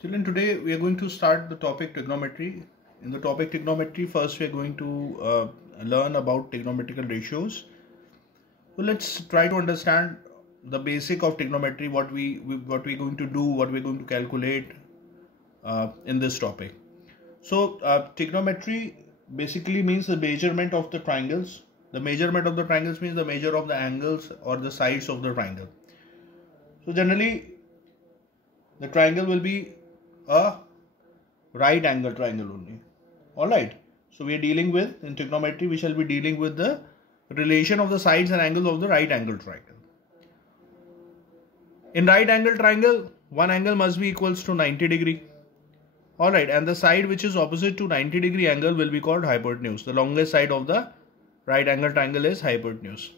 Children, today we are going to start the topic trigonometry. In the topic trigonometry, first we are going to learn about trigonometrical ratios. So let's try to understand the basic of trigonometry, what we're going to do, what we're going to calculate in this topic. So trigonometry basically means the measurement of the triangles. The measurement of the triangles means the measure of the angles or the sides of the triangle. So generally, the triangle will be a right angle triangle only. Alright, so we are dealing with, in trigonometry we shall be dealing with the relation of the sides and angles of the right angle triangle. In right angle triangle, one angle must be equals to 90 degree. Alright, and the side which is opposite to 90 degree angle will be called hypotenuse. The longest side of the right angle triangle is hypotenuse.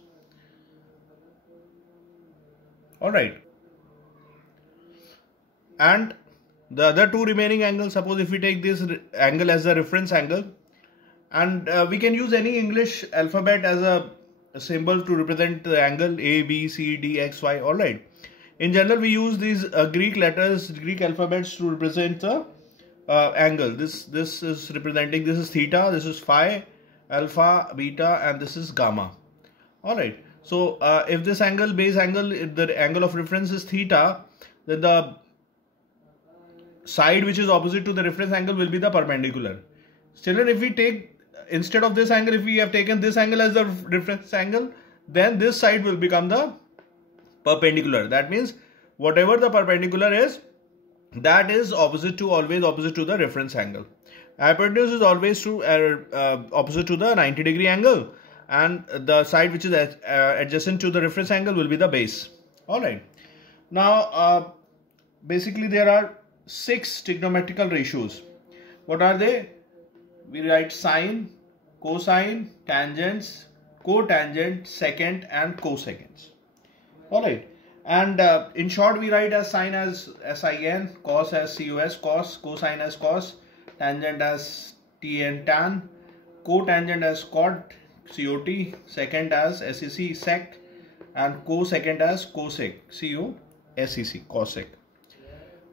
Alright. And the other two remaining angles, suppose if we take this angle as a reference angle, and we can use any English alphabet as a symbol to represent the angle A, B, C, D, X, Y. Alright. In general, we use these Greek letters, Greek alphabets to represent the angle. This is representing, this is theta, this is phi, alpha, beta, and this is gamma. Alright. So if this angle, base angle, if the angle of reference is theta, then the side which is opposite to the reference angle will be the perpendicular. Still, if we take, instead of this angle, if we have taken this angle as the reference angle, then this side will become the perpendicular. That means whatever the perpendicular is, that is opposite to, always opposite to the reference angle. Hypotenuse is always opposite to the 90 degree angle, and the side which is adjacent to the reference angle will be the base. Alright. Now basically there are 6 trigonometrical ratios. What are they? We write sine, cosine, tangents, cotangent, secant, and cosecants. Alright. And in short, we write as sine as sin, cos as cos, cos, cosine as cos, tangent as tn, tan, cotangent as cot, cot, secant as sec, sec, and cosecant as cosec, cosec, cosec.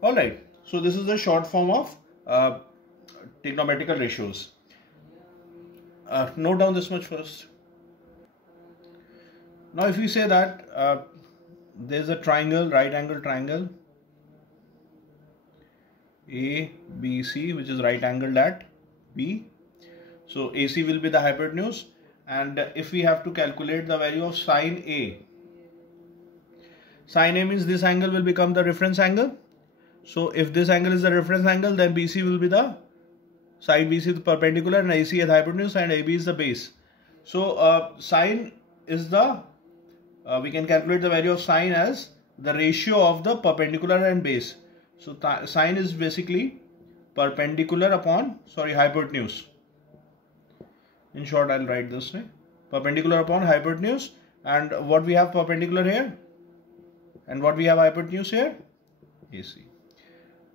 Alright. So this is the short form of trigonometrical ratios. Note down this much first. Now if we say that there is a triangle, right angle triangle ABC, which is right angled at B. So AC will be the hypotenuse, and if we have to calculate the value of sine A, sine A means this angle will become the reference angle. So if this angle is the reference angle, then BC will be the side, BC the perpendicular, and AC is the hypotenuse, and AB is the base. So sine is the, we can calculate the value of sine as the ratio of the perpendicular and base. So sine is basically perpendicular upon, hypotenuse. In short, I'll write this way: perpendicular upon hypotenuse. And what we have perpendicular here, and what we have hypotenuse here, AC.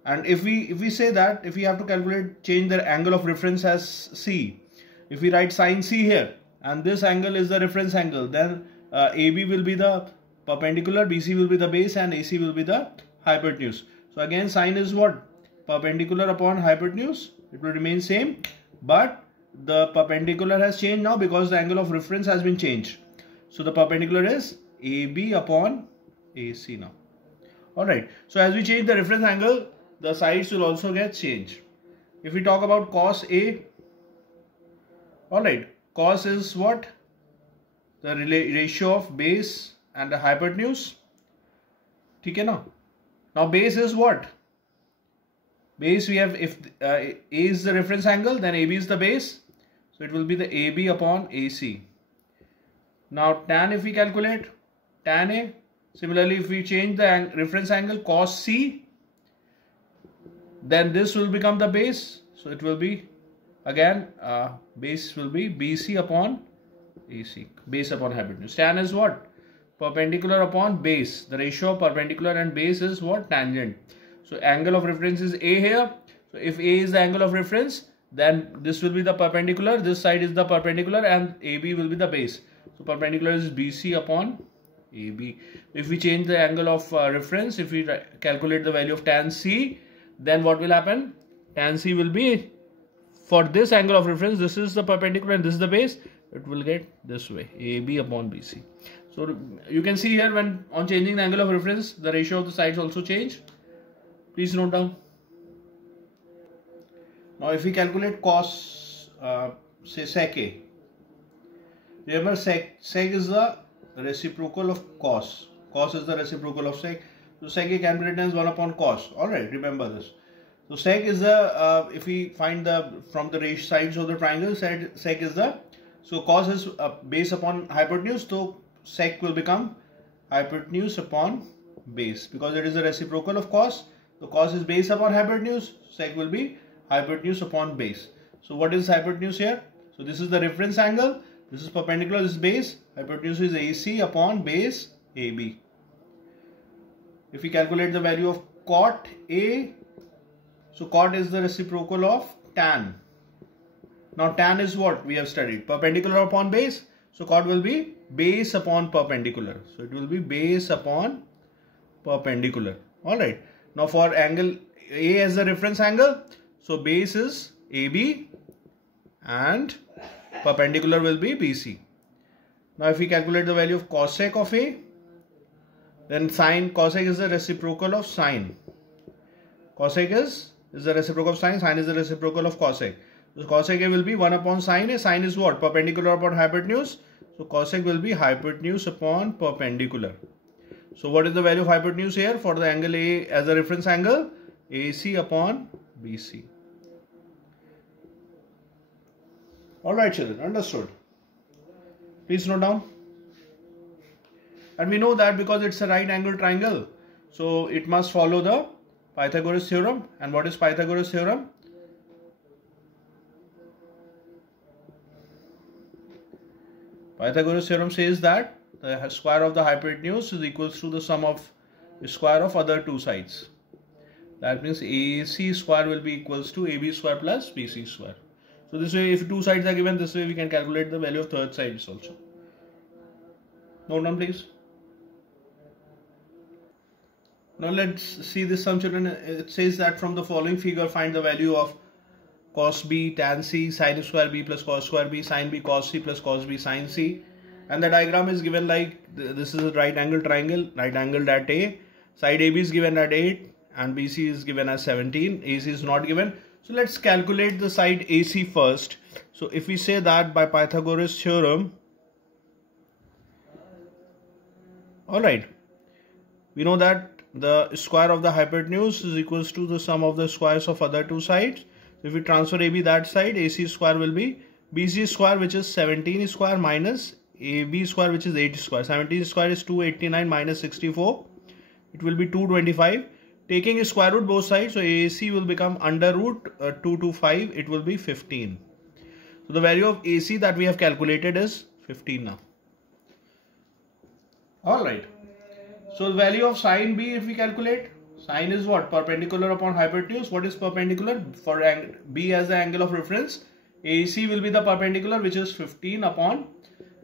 And if we say that, if we have to calculate, change the angle of reference as C, if we write sine C here, and this angle is the reference angle, then AB will be the perpendicular, BC will be the base, and AC will be the hypotenuse. So again, sine is what? Perpendicular upon hypotenuse. It will remain same, but the perpendicular has changed now because the angle of reference has been changed. So the perpendicular is AB upon AC now. Alright, so as we change the reference angle, the sides will also get changed. If we talk about cos A, alright, cos is what? The ratio of base and the hypotenuse. Okay, now base is what? Base, we have, if A is the reference angle, then AB is the base. So it will be the AB upon AC. Now tan, if we calculate, tan A, similarly if we change the reference angle cos C, then this will become the base. So it will be, again, base will be BC upon AC, base upon hypotenuse. Tan is what? Perpendicular upon base. The ratio of perpendicular and base is what? Tangent. So angle of reference is A here. So if A is the angle of reference, then this will be the perpendicular, this side is the perpendicular, and AB will be the base. So perpendicular is BC upon AB. If we change the angle of reference, if we calculate the value of tan C, then what will happen? Tan C will be, for this angle of reference, this is the perpendicular and this is the base, it will get this way, AB upon BC. So you can see here, when on changing the angle of reference, the ratio of the sides also change. Please note down. Now if we calculate cos, say sec A, remember sec is the reciprocal of cos. Cos is the reciprocal of sec. So sec A can be written as 1 upon cos. Alright, remember this. So sec is the, if we find the, from the sides of the triangle, sec is the, so cos is base upon hypotenuse, so sec will become hypotenuse upon base, because it is the reciprocal of cos. So cos is base upon hypotenuse, sec will be hypotenuse upon base. So what is hypotenuse here? So this is the reference angle, this is perpendicular, this is base, hypotenuse is AC upon base AB. If we calculate the value of cot A, so cot is the reciprocal of tan. Now tan is what we have studied, perpendicular upon base. So cot will be base upon perpendicular. So it will be base upon perpendicular. Alright. Now for angle A as the reference angle, so base is AB and perpendicular will be BC. Now if we calculate the value of cosec of A, then cosec is the reciprocal of sine. Cosec is the reciprocal of sine, sine is the reciprocal of cosec. So cosec A will be 1 upon sine A. Sine is what? Perpendicular upon hypotenuse. So cosec will be hypotenuse upon perpendicular. So what is the value of hypotenuse here for the angle A as a reference angle? AC upon BC. Alright children, understood. Please note down. And we know that because it's a right angle triangle, so it must follow the Pythagoras theorem. And what is Pythagoras theorem? Pythagoras theorem says that the square of the hypotenuse is equals to the sum of the square of other two sides. That means AC square will be equals to AB square plus BC square. So this way, if two sides are given, this way we can calculate the value of third sides also. Note down please. Now let's see this sum children. It says that from the following figure find the value of cos B tan C sin square B plus cos square B sin B cos C plus cos B sin C. And the diagram is given like this is a right angle triangle, right angled at A. Side AB is given at 8 and BC is given as 17. AC is not given. So let's calculate the side AC first. So if we say that by Pythagoras theorem, alright, we know that the square of the hypotenuse is equals to the sum of the squares of other two sides. If we transfer AB that side, AC square will be BC square, which is 17 square, minus AB square, which is 8 square. 17 square is 289 minus 64. It will be 225. Taking a square root both sides, so AC will become under root 225. It will be 15. So the value of AC that we have calculated is 15 now. Alright. So the value of sine B, if we calculate, sine is what? Perpendicular upon hypotenuse. What is perpendicular? For B as the angle of reference, AC will be the perpendicular, which is 15 upon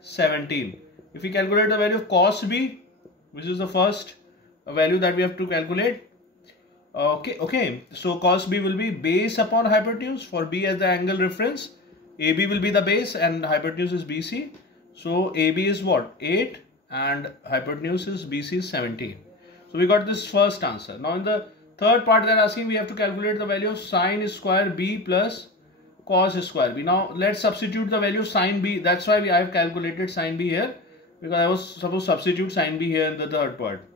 17. If we calculate the value of cos B, which is the first value that we have to calculate. Okay. So cos B will be base upon hypotenuse. For B as the angle reference, AB will be the base and hypotenuse is BC. So AB is what? 8 and hypotenuse is BC is 17. So we got this first answer. Now in the third part they are asking, we have to calculate the value of sine square B plus cos square B. Now let's substitute the value of sine B. That's why I have calculated sine B here, because I was supposed to substitute sine B here in the third part.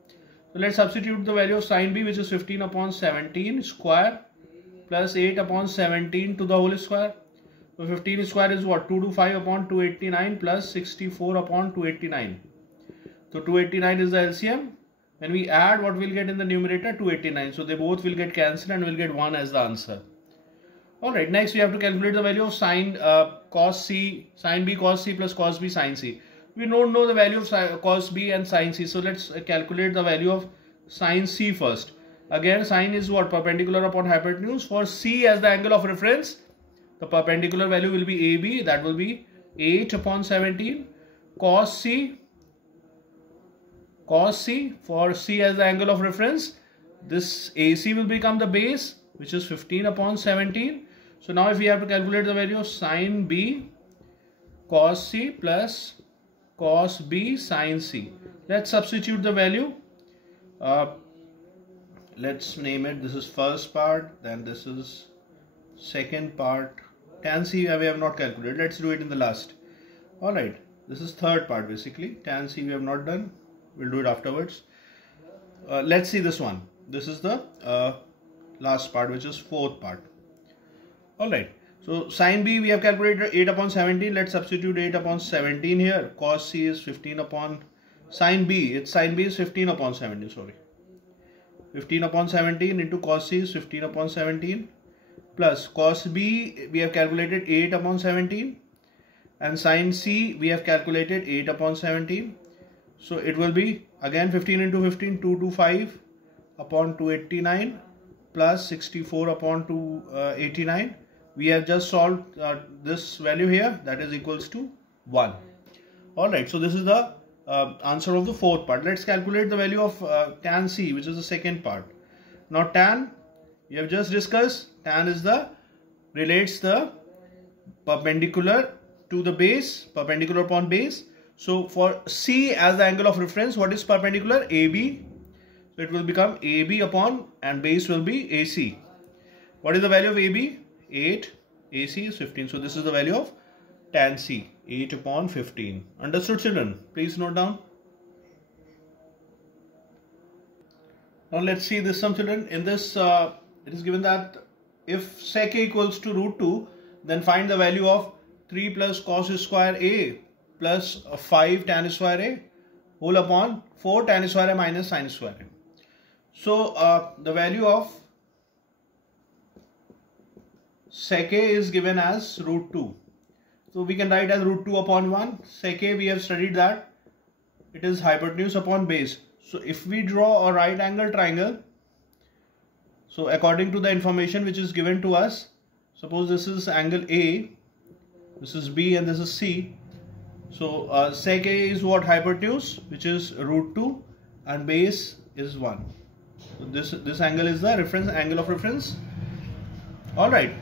So let's substitute the value of sine B, which is 15 upon 17 square plus 8 upon 17 to the whole square. So 15 square is what? 225 upon 289 plus 64 upon 289. So 289 is the LCM. When we add, what we'll get in the numerator? 289. So they both will get cancelled and we'll get 1 as the answer. Alright, next we have to calculate the value of sine cos C, sine B cos C plus cos B sine C. We don't know the value of cos B and sine C. So let's calculate the value of sine C first. Again, sine is what? Perpendicular upon hypotenuse. For C as the angle of reference, the perpendicular value will be AB. That will be 8 upon 17. Cos C, for C as the angle of reference, this AC will become the base which is 15 upon 17. So now if we have to calculate the value of sine B cos C plus cos B sine C, let's substitute the value. Let's name it, this is first part, then this is second part. Tan C we have not calculated, let's do it in the last. Alright, this is third part basically. Tan C we have not done, we'll do it afterwards. Let's see this one. This is the last part, which is fourth part. Alright, so sine B we have calculated 8 upon 17. Let's substitute 8 upon 17 here. Cos C is 15 upon sine B. Sine B is 15 upon 17, sorry. 15 upon 17 into cos C is 15 upon 17 plus cos B we have calculated 8 upon 17 and sine C we have calculated 8 upon 17. So it will be again 15 into 15, 225 upon 289 plus 64 upon 289. We have just solved this value here, that is equals to 1. Alright, so this is the answer of the fourth part. Let's calculate the value of tan C, which is the second part. Now tan, we have just discussed, tan is relates the perpendicular to the base, perpendicular upon base. So for C as the angle of reference, what is perpendicular? AB. So it will become AB upon, and base will be AC. What is the value of AB? 8. AC is 15. So this is the value of tan C, 8 upon 15. Understood, children? Please note down. Now let's see this some, children. In this, it is given that if sec A equals to root 2, then find the value of 3 plus cos square A plus 5 tan square A whole upon 4 tan square A minus sin square A. So the value of sec A is given as root 2. So we can write as root 2 upon 1. Sec A, we have studied that it is hypotenuse upon base. So if we draw a right angle triangle, so according to the information which is given to us, suppose this is angle A, this is B and this is C. So sec A is what? Hypotenuse, which is root 2, and base is 1. So this angle is the reference angle of reference. Alright.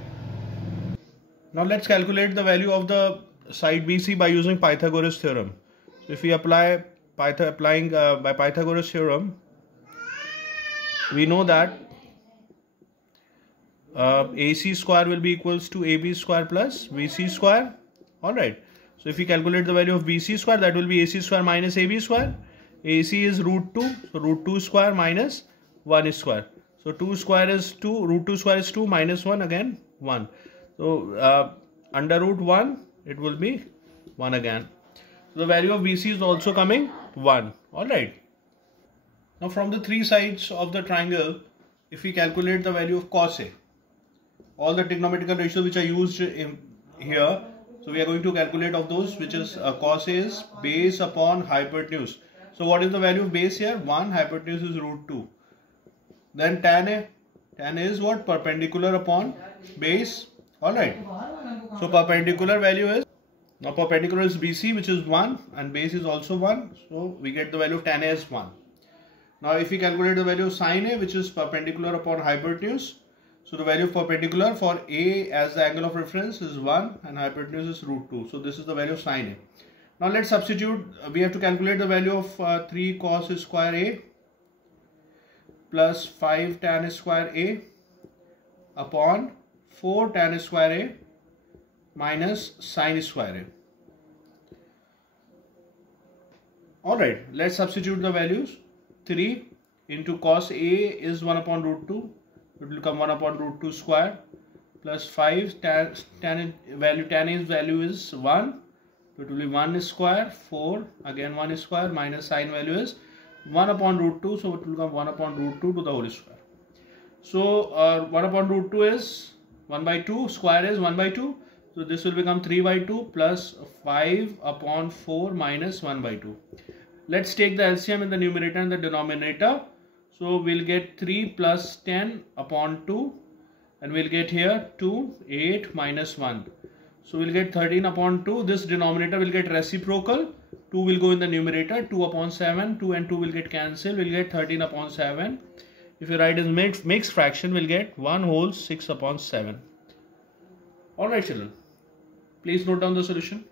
Now let's calculate the value of the side BC by using Pythagoras theorem. So if we applying by Pythagoras theorem, we know that AC square will be equals to AB square plus BC square. Alright. So if we calculate the value of BC square, that will be AC square minus AB square. AC is root 2, so root 2 square minus 1 square. So 2 square is 2, root 2 square is 2 minus 1 again 1. So under root 1 it will be 1 again. So the value of BC is also coming 1. Alright. Now from the three sides of the triangle, if we calculate the value of cos A, all the trigonometrical ratios which are used in here, so we are going to calculate of those, which is cos A is base upon hypotenuse. So what is the value of base here? 1, hypotenuse is root 2. Then tan A. Tan A is what? Perpendicular upon base. Alright. So perpendicular value is, now perpendicular is BC, which is 1, and base is also 1. So we get the value of tan A as 1. Now if we calculate the value of sin A, which is perpendicular upon hypotenuse, so the value of perpendicular for A as the angle of reference is 1 and hypotenuse is root 2. So this is the value of sin A. Now let's substitute. We have to calculate the value of 3 cos square A plus 5 tan square A upon 4 tan square A minus sin square A. Alright, let's substitute the values. 3 into cos A is 1 upon root 2. It will become 1 upon root 2 square plus 5 tan A's value is 1. So it will be 1 square, 4, again 1 square, minus sin value is 1 upon root 2. So it will become 1 upon root 2 to the whole square. So 1 upon root 2 is 1 by 2, square is 1 by 2. So this will become 3 by 2 plus 5 upon 4 minus 1 by 2. Let's take the LCM in the numerator and the denominator. So we'll get 3 plus 10 upon 2, and we'll get here 2, 8 minus 1. So we'll get 13 upon 2. This denominator will get reciprocal. 2 will go in the numerator. 2 upon 7. 2 and 2 will get cancelled. We'll get 13 upon 7 If you write in mixed fraction, we'll get 1 whole 6 upon 7. Alright children, please note down the solution.